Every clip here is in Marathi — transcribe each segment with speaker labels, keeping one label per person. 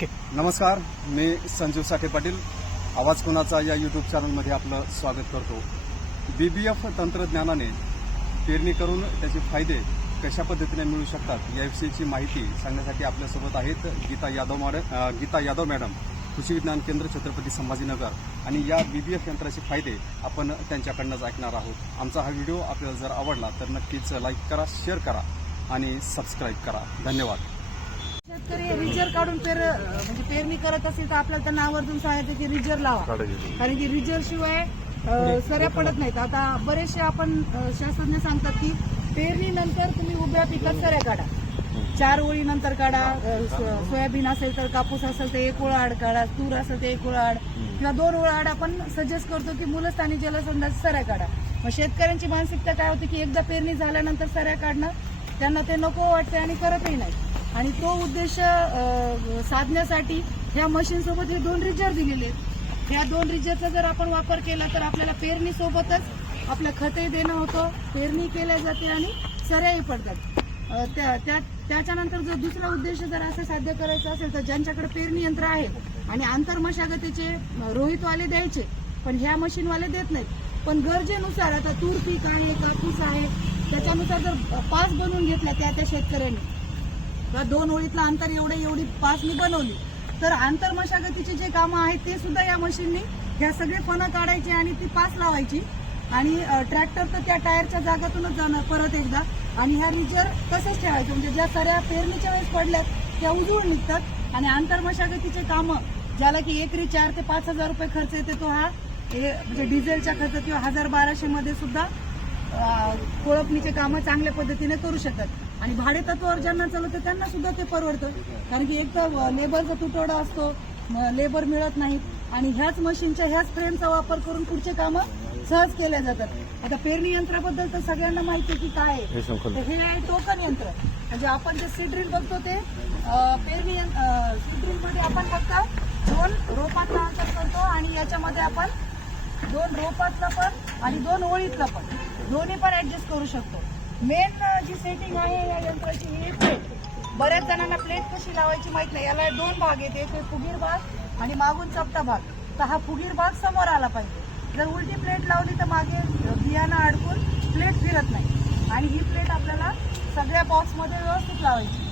Speaker 1: नमस्कार मी संजीव साठे पाटील. आवाज कुणाचा या यूट्यूब चॅनलमध्ये आपलं स्वागत करतो. बीबीएफ तंत्रज्ञानाने पेरणी करून त्याचे फायदे कशा पद्धतीने मिळू शकतात याविषयीची माहिती सांगण्यासाठी आपल्यासोबत आहेत गीता यादव मॅडम गीता यादव मॅडम कृषी विज्ञान केंद्र छत्रपती संभाजीनगर. आणि या बीबीएफ यंत्राचे फायदे आपण त्यांच्याकडनंच ऐकणार आहोत. आमचा हा व्हिडिओ आपल्याला जर आवडला तर नक्कीच लाईक करा शेअर करा आणि सबस्क्राईब करा. धन्यवाद.
Speaker 2: शेतकरी रिजर काढून पेर म्हणजे पेरणी करत असेल तर आपल्याला त्यांना आवर्जून सांगायचं की रिजर लावा. कारण की रिजर शिवाय अ, सऱ्या पडत नाहीत. आता बरेचसे आपण शास्त्रज्ञ सांगतात की पेरणीनंतर तुम्ही उभ्या पिकात सऱ्या काढा. चार ओळी नंतर काढा सोयाबीन असेल तर कापूस असेल तर एक ओळ आड काढा तूर असेल तर एक ओळ आड किंवा दोन ओळ आड आपण सजेस्ट करतो की मुलस्थानी जलसंधार सऱ्या काढा. मग शेतकऱ्यांची मानसिकता काय होती की एकदा पेरणी झाल्यानंतर सऱ्या काढणं त्यांना ते नको वाटते आणि करतही नाही आणि तो उद्देश साधण्यासाठी ह्या मशीनसोबत हे दोन रिजर दिलेले आहेत. ह्या दोन रिजरचा जर आपण वापर केला तर आपल्याला पेरणीसोबतच आपलं खतही देणं होतं पेरणी केल्या जाते आणि सऱ्याही पडतात. त्या त्या- त्याच्यानंतर जर दुसरा उद्देश जर असं साध्य करायचा असेल तर ज्यांच्याकडे पेरणी यंत्र आहे आणि आंतरमशागतीचे रोहितवाले द्यायचे पण ह्या मशीनवाले देत नाहीत. पण गरजेनुसार आता तूर पीक आहे कापूस आहे त्याच्यानुसार जर पास बनवून घेतला त्या त्या शेतकऱ्यांनी किंवा दोन ओळीतलं अंतर एवढे एवढी पासनी बनवली. तर आंतर मशागतीची जे कामं आहेत ते सुद्धा या मशीननी ह्या सगळे फणं काढायची आणि ती पास लावायची. आणि ट्रॅक्टर तर त्या टायरच्या जागातूनच जाणार परत एकदा. आणि ह्या रिजर तसेच ठेवायचे म्हणजे ज्या सऱ्या पेरणीच्या वेळेस पडल्यात त्या उजवून निघतात. आणि आंतर मशागतीचे कामं ज्याला की एकरी चार ते पाच हजार रुपये खर्च येते तो हा हे म्हणजे डिझेलच्या खर्च किंवा हजार बाराशे मध्ये सुद्धा कोळपणीचे कामं चांगल्या पद्धतीने करू शकतात. आणि भाडे तत्वावर ज्यांना चालवतं त्यांना सुद्धा ते परवडतं. कारण की एक तर लेबरचा तुटवडा असतो लेबर मिळत नाहीत आणि ह्याच मशीनच्या ह्याच फ्रेमचा वापर करून पुढचे कामं सहज केल्या जातात. आता पेरणी यंत्राबद्दल तर सगळ्यांना माहिती आहे की काय हे आहे टोकन यंत्र. म्हणजे आपण जे सीड्रिल बघतो ते पेरणी सीड्रिलमध्ये आपण फक्त दोन रोपांचा अंतर करतो आणि याच्यामध्ये आपण दोन रोपातलं पण आणि दोन ओळीतलं पण. दोन्ही पण ऍडजस्ट करू शकतो. मेन जी सेटिंग आहे या यंत्राची ही प्लेट बऱ्याच जणांना प्लेट कशी लावायची माहीत नाही. याला दोन भाग येते एक फुगीर भाग आणि मागून चपटा भाग. तर हा फुगीर भाग समोर आला पाहिजे. जर उलटी प्लेट लावली तर मागे बियाणं अडकून प्लेट फिरत नाही. आणि ही प्लेट आपल्याला सगळ्या बॉक्समध्ये व्यवस्थित लावायची.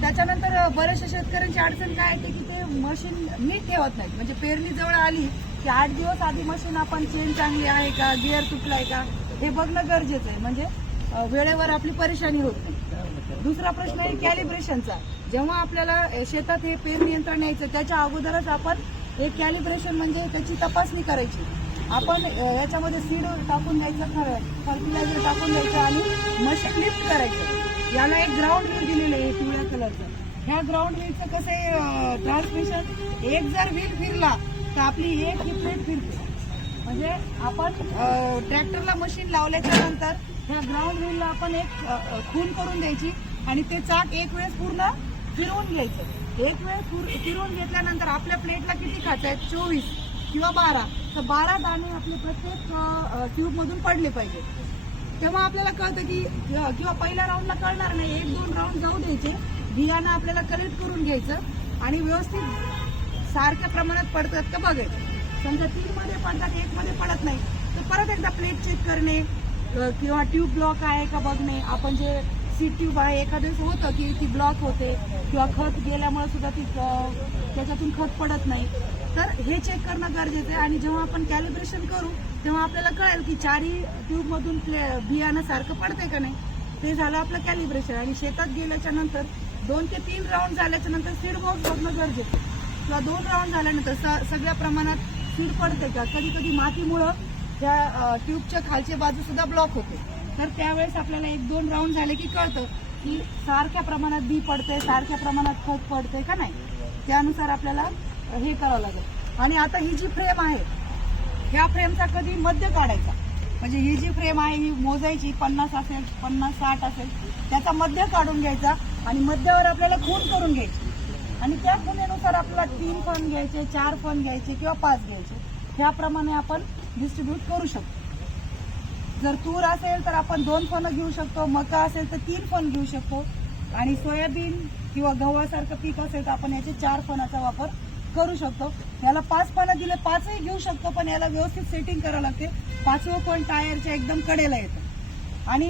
Speaker 2: त्याच्यानंतर बऱ्याचशा शेतकऱ्यांची अडचण काय येते की ते मशीन नीट ठेवत नाहीत. म्हणजे पेरणी जवळ आली की आठ दिवस आधी मशीन आपण चेन चांगली आहे का? गिअर तुटलाय का? हे बघणं गरजेचं आहे. म्हणजे वेळेवर आपली परेशानी होत नाही. दुसरा प्रश्न आहे कॅलिब्रेशनचा. जेव्हा आपल्याला शेतात हे पेरणी नियंत्रण न्यायचं त्याच्या अगोदरच आपण एक कॅलिब्रेशन म्हणजे त्याची तपासणी करायची. आपण याच्यामध्ये सीड टाकून द्यायचं फर्टिलायझर टाकून द्यायचं आणि मशीन लिफ्ट करायचं. याला एक ग्राउंड व्हील दिलेलं आहे पिवळ्या कलरचं. ह्या ग्राउंड व्हीलचं कसं आहे ट्रान्समिशन? एक जर व्हील फिरला तर आपली एक ही प्लेट फिरते. म्हणजे आपण ट्रॅक्टरला मशीन लावल्याच्या नंतर ह्या ग्राउंड व्हीलला आपण एक खून करून द्यायची आणि ते चाक एक वेळेस पूर्ण फिरवून घ्यायचं. एक वेळ फिरवून घेतल्यानंतर आपल्या प्लेटला किती खाच आहेत? चोवीस किंवा बारा. तर बारा दाणे आपले प्रत्येक ट्यूब मधून पडले पाहिजे. तेव्हा आपल्याला कळतं की किंवा किंवा पहिल्या राऊंडला कळणार नाही. एक दोन राऊंड जाऊ द्यायचे. बियाणं आपल्याला कलेक्ट करून घ्यायचं. आणि व्यवस्थित सारख्या प्रमाणात पडतात का बघायचं. समजा तीन मध्ये पडतात एक मध्ये पडत नाही. तर परत एकदा प्लेट चेक करणे किंवा ट्यूब ब्लॉक आहे का बघणे. आपण जे सीट ट्यूब आहे एखाद्या होतं की ती ब्लॉक होते किंवा खत गेल्यामुळे सुद्धा ती त्याच्यातून खत पडत नाही. तर हे चेक करणं गरजेचं आहे. आणि जेव्हा आपण कॅलिब्रेशन करू तेव्हा आपल्याला कळेल की चारही ट्यूबमधून प्ले- बियाणं सारखं पडते का नाही. ते झालं आपलं कॅलिब्रेशन आणि शेतात गेल्याच्यानंतर दोन ते तीन राऊंड झाल्याच्यानंतर सीड बॉक्स बघणं गरजेचं आहे. किंवा दोन राऊंड झाल्यानंतर स- सगळ्या प्रमाणात सीड पडते का? कधी कधी मातीमुळं त्या ट्यूबच्या खालची बाजू सुद्धा ब्लॉक होते. तर त्यावेळेस आपल्याला एक दोन राऊंड झाले की कळतं की सारख्या प्रमाणात बी पडते सारख्या प्रमाणात खत पडते का नाही? त्यानुसार आपल्याला हे करावं लागेल. आणि आता ही जी फ्रेम आहे ह्या फ्रेमचा कधी मध्य काढायचा. म्हणजे ही जी फ्रेम आहे ही मोजायची पन्नास असेल पन्नास साठ असेल त्याचा मध्य काढून घ्यायचा आणि मध्यावर आपल्याला खून करून घ्यायची. आणि त्या खुनेनुसार आपल्याला तीन फन घ्यायचे चार फन घ्यायचे किंवा पाच घ्यायचे. ह्याप्रमाणे आपण डिस्ट्रीब्यूट करू शकतो. जर तूर असेल तर आपण दोन फणं घेऊ शकतो मका असेल तर तीन फण घेऊ शकतो. आणि सोयाबीन किंवा गव्हासारखं पीक असेल तर आपण याचे चार फणाचा वापर करू शकतो. याला पाच पानं दिले पाचही घेऊ शकतो पण याला व्यवस्थित सेटिंग करावं लागते. पाचवं पण टायरच्या एकदम कडेला येतं. आणि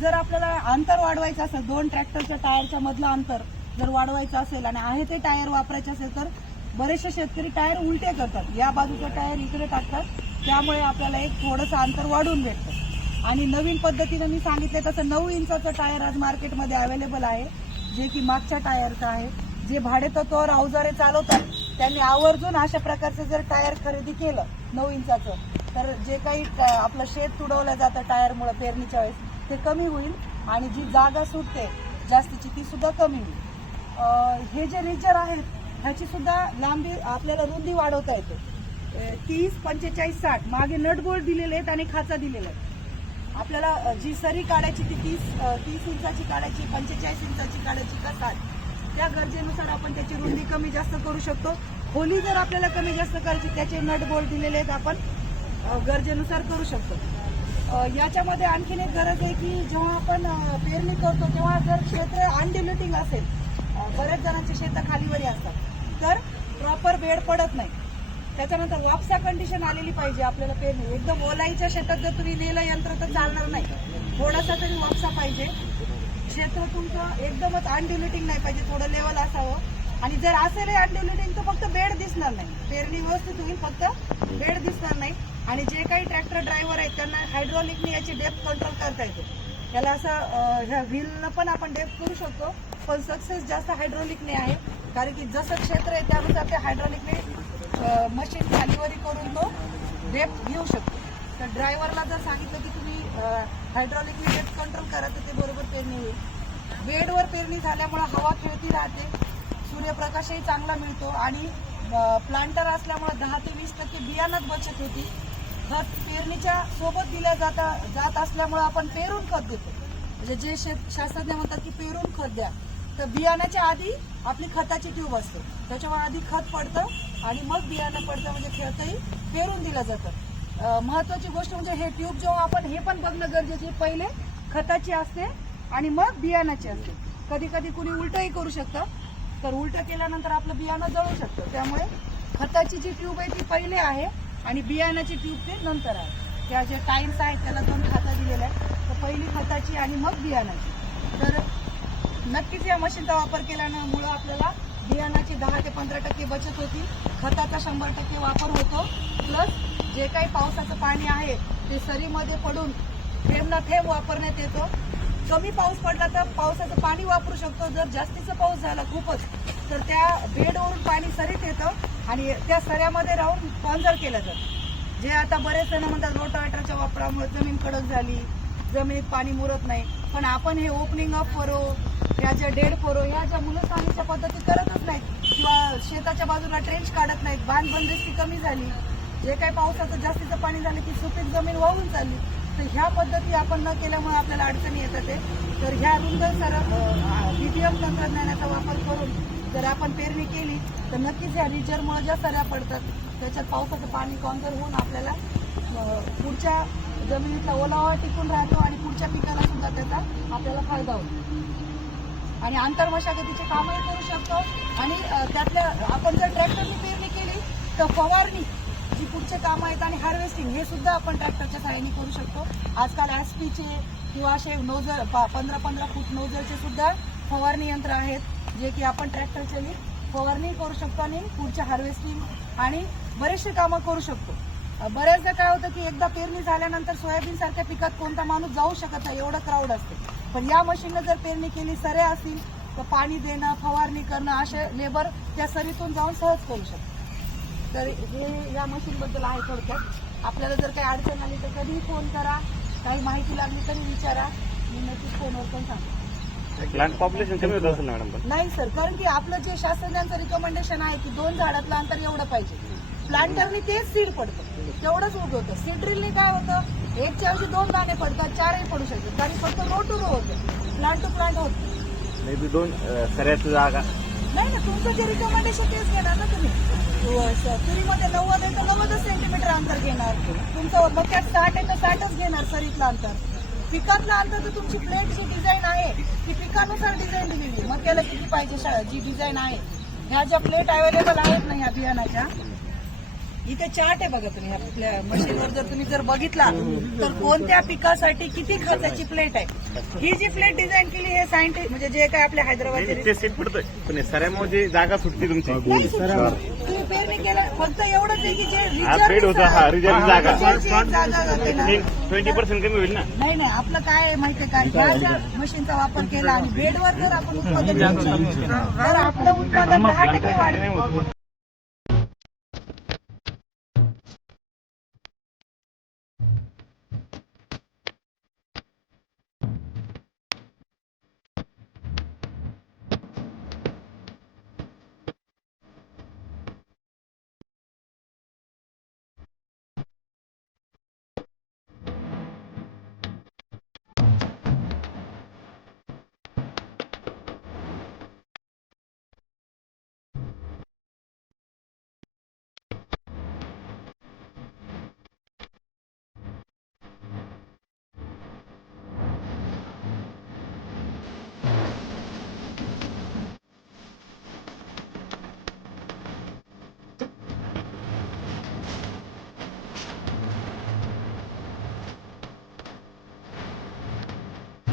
Speaker 2: जर आपल्याला अंतर वाढवायचं असेल दोन ट्रॅक्टरच्या टायरच्या मधलं अंतर जर वाढवायचं असेल आणि आहे ते टायर वापरायचे असेल तर बरेचसे शेतकरी टायर उलटे करतात. या बाजूचं टायर इकडे टाकतात. त्यामुळे आपल्याला एक थोडंसं अंतर वाढून भेटतं. आणि नवीन पद्धतीनं मी सांगितले तसं नऊ इंचाचं टायर आज मार्केटमध्ये अवेलेबल आहे. जे की मागच्या टायरचं आहे. जे भाडेतत्वावर अवजारे चालवतात त्यांनी आवर्जून अशा प्रकारचं जर टायर खरेदी केलं नऊ इंचाचं तर जे काही आपलं शेत तुडवलं जातं टायरमुळे पेरणीच्या वेळेस ते कमी होईल. आणि जी जागा सुटते जास्तीची ती सुद्धा कमी होईल. हे जे रिचर आहेत ह्याची सुद्धा लांबी आपल्याला रुंदी वाढवता येते. तीस पंचेचाळीस साठ. मागे नटबोल्ट दिलेले आहेत आणि खाचा दिलेला आहे. आपल्याला जी सरी काढायची ती तीस तीस इंचाची काढायची पंचेचाळीस इंचाची काढायची का साठ? त्या गरजेनुसार आपण त्याची रुंदी कमी जास्त करू शकतो. खोली जर आपल्याला कमी जास्त करायची त्याचे नट बोल्ट दिलेले आहेत आपण गरजेनुसार करू शकतो. याच्यामध्ये आणखीन एक गरज आहे की जेव्हा आपण पेरणी करतो तेव्हा जर क्षेत्र अनडिल्युटिंग असेल बऱ्याच जणांची शेतं खालीवरी असतात. तर प्रॉपर बेड पडत नाही. त्याच्यानंतर वापसा कंडिशन आलेली पाहिजे आपल्याला पेरणी एकदम ओलाईच्या शेतात जर तुम्ही नेलं यंत्र तर चालणार नाही. थोडासा तरी वापसा पाहिजे. क्षेत्र तुमचं एकदमच अनड्युलेटिंग नाही पाहिजे. थोडं लेवल असावं. आणि जर असेल अनड्युलेटिंग तर फक्त बेड दिसणार नाही. पेरणी व्यवस्थित होईल फक्त बेड दिसणार नाही. आणि जे काही ट्रॅक्टर ड्रायव्हर आहेत त्यांना हायड्रॉलिकने याची डेप्थ कंट्रोल करता येते. याला असं ह्या व्हीलनं पण आपण डेप करू शकतो पण सक्सेस जास्त हायड्रॉलिकने आहे. कारण की जसं क्षेत्र आहे त्यानुसार ते हायड्रॉलिकने मशीन खालीवरी करून तो डेप घेऊ शकतो. तर ड्रायव्हरला जर सांगितलं की तुम्ही हायड्रॉलिकने डेप कंट्रोल करा तर ते बरोबर पेरणी होईल. बेडवर पेरणी झाल्यामुळे हवा खेळती राहते सूर्यप्रकाशही चांगला मिळतो आणि प्लांटर असल्यामुळे दहा ते वीस टक्के बियाणात बचत होती. खत पेरणीच्या सोबत दिल्या जाता जात असल्यामुळे आपण पेरून खत देतो. म्हणजे जे शेत शास्त्रज्ञ म्हणतात की पेरून खत द्या. तर बियाण्याच्या आधी आपली खताची ट्यूब असते. त्याच्यामुळे आधी खत पडतं आणि मग बियाणं पडतं म्हणजे खतही पेरून दिलं जातं. महत्वाची गोष्ट म्हणजे हे ट्यूब जेव्हा आपण हे पण बघणं गरजेचे पहिले खताची असते आणि मग बियाणाची असते. कधी कधी कुणी उलटही करू शकतं. तर उलट केल्यानंतर आपलं बियाणं जळू शकतं. त्यामुळे खताची जी ट्यूब आहे ती पहिले आहे. आणि बियाणाची ट्यूब ते नंतर आहे. त्या जे टाईम्स आहेत त्याला दोन खाता दिलेल्या आहेत. तर पहिली खताची आणि मग बियाणाची. तर नक्कीच या मशीनचा वापर केल्यानं मुळं आपल्याला बियाणाची दहा ते पंधरा टक्के बचत होती. खताचा शंभर टक्के वापर होतो. प्लस जे काही पावसाचं पाणी आहे ते सरीमध्ये पडून थेंब ना थेंब वापरण्यात येतो. कमी पाऊस पडला तर पावसाचं पाणी वापरू शकतो. जर जास्तीचा पाऊस झाला खूपच तर त्या बेडवरून पाणी सरीत येतं. आणि त्या सऱ्यामध्ये राहून पांजर केलं जातं जे आता बरेच जण म्हणतात रोटावेटरच्या वापरामुळे जमीन कडक झाली जमिनीत पाणी मुरत नाही. पण आपण हे ओपनिंग अप करो या ज्या डेड करो या ज्या मुलस्थानीच्या पद्धती करतच नाहीत. किंवा शेताच्या बाजूला ट्रेंच काढत नाहीत बांध बंदिस्ती कमी झाली. जे काही पावसाचं जास्तीचं पाणी झालं की सुपीक जमीन वाहून चालली. तर ह्या पद्धती आपण न केल्यामुळे आपल्याला अडचणी येतात ते. तर ह्या रुंद सर बीटीएम तंत्रज्ञानाचा वापर करून जर आपण पेरणी केली तर नक्कीच ह्या रिजरमुळे ज्या सऱ्या पडतात त्याच्यात पावसाचं पाणी कॉन्सर होऊन आपल्याला पुढच्या जमिनीचा ओलावा टिकून राहतो आणि पुढच्या पिकाला सुद्धा त्याचा आपल्याला फायदा होतो. आणि आंतरमशागतीचे कामही करू शकतो आणि त्यातल्या आपण जर ट्रॅक्टरनी पेरणी केली तर फवारणी जी पुढचे कामं आहेत आणि हार्वेस्टिंग हे सुद्धा आपण ट्रॅक्टरच्या सहाय्याने करू शकतो. आजकाल एसपीचे किंवा असे नोझर पंधरा पंधरा फूट नोजलचे सुद्धा फवारणी यंत्र आहेत. जे की आपण ट्रॅक्टरच्या फवारणी करू शकतो आणि पुढच्या हार्वेस्टिंग आणि बरेचसे कामं करू शकतो. बऱ्याचदा काय होतं की एकदा पेरणी झाल्यानंतर सोयाबीन सारख्या पिकात कोणता माणूस जाऊ शकत नाही एवढं क्राऊड असते. पण या मशीननं जर पेरणी केली सऱ्या असतील तर पाणी देणं फवारणी करणं असे लेबर त्या सरीतून जाऊन सहज करू शकतो तर हे या मशीनबद्दल आहे थोडक्यात. आपल्याला जर काही अडचण आली तर कधीही फोन करा. काही माहिती लागली तरी विचारा. मी नक्कीच फोनवर पण सांगतो.
Speaker 3: प्लांट पॉप्युलेशन कमी होत असेल ना मॅडम पण.
Speaker 2: नाही सर कारण की आपलं जे शास्त्रज्ञांचं रिकमेंडेशन आहे की दोन झाडातलं अंतर एवढं पाहिजे. प्लांटरनी तेच सीड पडतं. तेवढंच उगवतं. सीड्रिलने काय होतं? एकच्या ऐवजी दोन दाणे पडतात चारही पडू शकतात. कारण फक्त रो टू रो होतं. प्लांट टू प्लांट होत.
Speaker 3: मे बी दोन जागा.
Speaker 2: नाही ना तुमचं जे रिकमेंडेशन तेच घेणार ना तुम्ही? तुरीमध्ये नव्वद आहे तर नव्वदच सेंटीमीटर अंतर घेणार. तुमचं मक्यात साठ आहे तर साठच घेणार सरीतलं अंतर. पिकातला अंतर तर तुमची प्लेट जी डिझाईन आहे ती पिकानुसार डिझाईन दिलेली मग त्याला किती पाहिजे? जी डिझाईन आहे. ह्या ज्या प्लेट अवेलेबल आहेत ना ह्या बियाणाच्या इथे चार्ट आहे बघा तुम्ही आपल्या मशीनवर जर तुम्ही जर बघितला तर कोणत्या पिकासाठी किती खर्चाची प्लेट आहे? ही जी प्लेट डिझाईन केली हे सायंटिस्ट म्हणजे जे काय आपल्या हैदराबादचे
Speaker 3: ते सेट पडतोय. पण सऱ्यामुळे जी जागा सुटते तुमची.
Speaker 2: नाही सुचलं. तुम्ही पेरणी केलं. फक्त एवढंच आहे की जे
Speaker 3: हा
Speaker 2: reserve
Speaker 3: होता. हा जागा.
Speaker 2: जाते ना.
Speaker 3: ट्वेंटी पर्सेंट कमी होईल ना.
Speaker 2: नाही नाही आपलं काय आहे माहितीये का? ह्या ज्या मशीनचा वापर केला आणि बेडवर जर आपण उत्पादन तर आपलं उत्पादन दहा टक्के वाढेल.